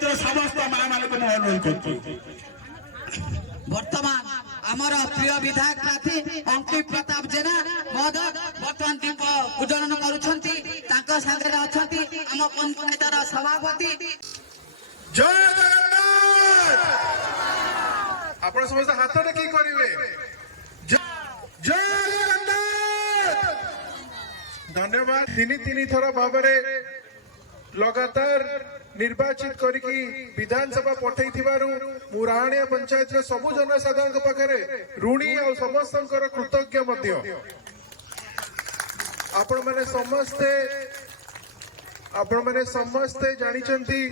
पंचायत समस्त माँ मान को अनुरोध कर बर्तमान आमर प्रिय विधायक प्रार्थी अंकित प्रताप जेना महोदय बर्तमान दीप उज्जवलन करुछंती तांको संगे अछंती आम पंचायतर सभापति जय जगन्नाथ आपण समस्त हाथ टेकी करिवे जय जगन्नाथ धन्यवाद तीन थर भाबरे लगातार निर्वाचित करिकी विधानसभा पठै थिबारु मु राहाणिया पंचायत रे सबु जनसाधारण पाखरे ऋणी और समस्तंकर कृतज्ञ मध्य आपण माने समस्ते जानिचंती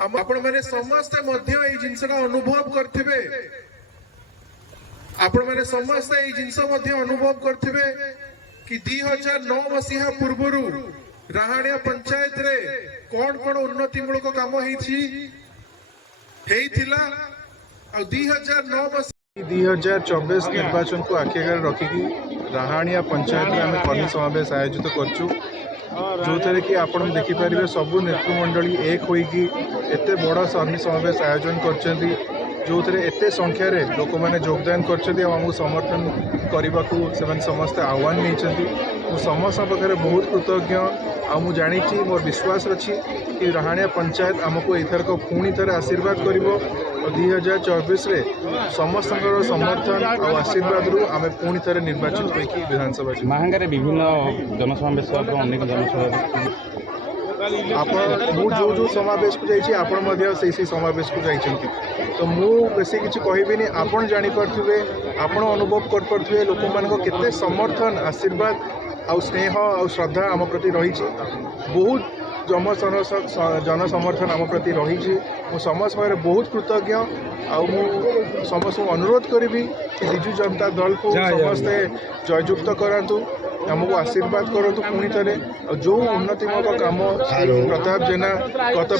आपण माने समस्ते मध्य ए जिंसरा अनुभव करथिबे आपण माने समस्ते ए जिंस मध्य अनुभव करथिबे कि 2009 मसीहा पूर्वरु राहाणिया पंचायत रे कौन कौन उन्नति मूलक काम हेइथिला आ 2009 मसीहा 2024 निर्वाचन को आखिगर रखिकी राहाणिया पंचायत में आम कर्मी समावेश आयोजित करछु जो थे कि आप देखिपारे सबू नेतृमंडली एक होगी एत बड़ कर्मी समावेश आयोजन करछंती जो थे एत संख्यार लोक मैंने योगदान करमको समर्थन करने को समस्ते आह्वान नहीं समस्त पाखे बहुत कृतज्ञ आमु जानी मोर विश्वास अच्छी कि राहाणिया पंचायत आमको एथरक पुणी थे आशीर्वाद कर 2024 समस्त समर्थन और आशीर्वाद रु आम पुणी थे निर्वाचित होगी विधानसभा महांगारे विभिन्न जनसमावेश अनेक जनसभा जो समावेश को जाइए आपण समावेश को जाइछंती तो मु बेसी किसी कहबिनी आपण जानी पारथुबे आपण अनुभव कर पारथुबे लोक मानको केते समर्थन आशीर्वाद और स्नेह और श्रद्धा आम प्रति रही बहुत जन समर्थन आम प्रति रही समस्त भाव बहुत कृतज्ञ आउ समस्त अनुरोध करी कि बिजु जनता दल को समस्ते जययुक्त करातु आमको आशीर्वाद करूँ पुणी थे जो उन्नतिमूलक काम प्रताप जेना गत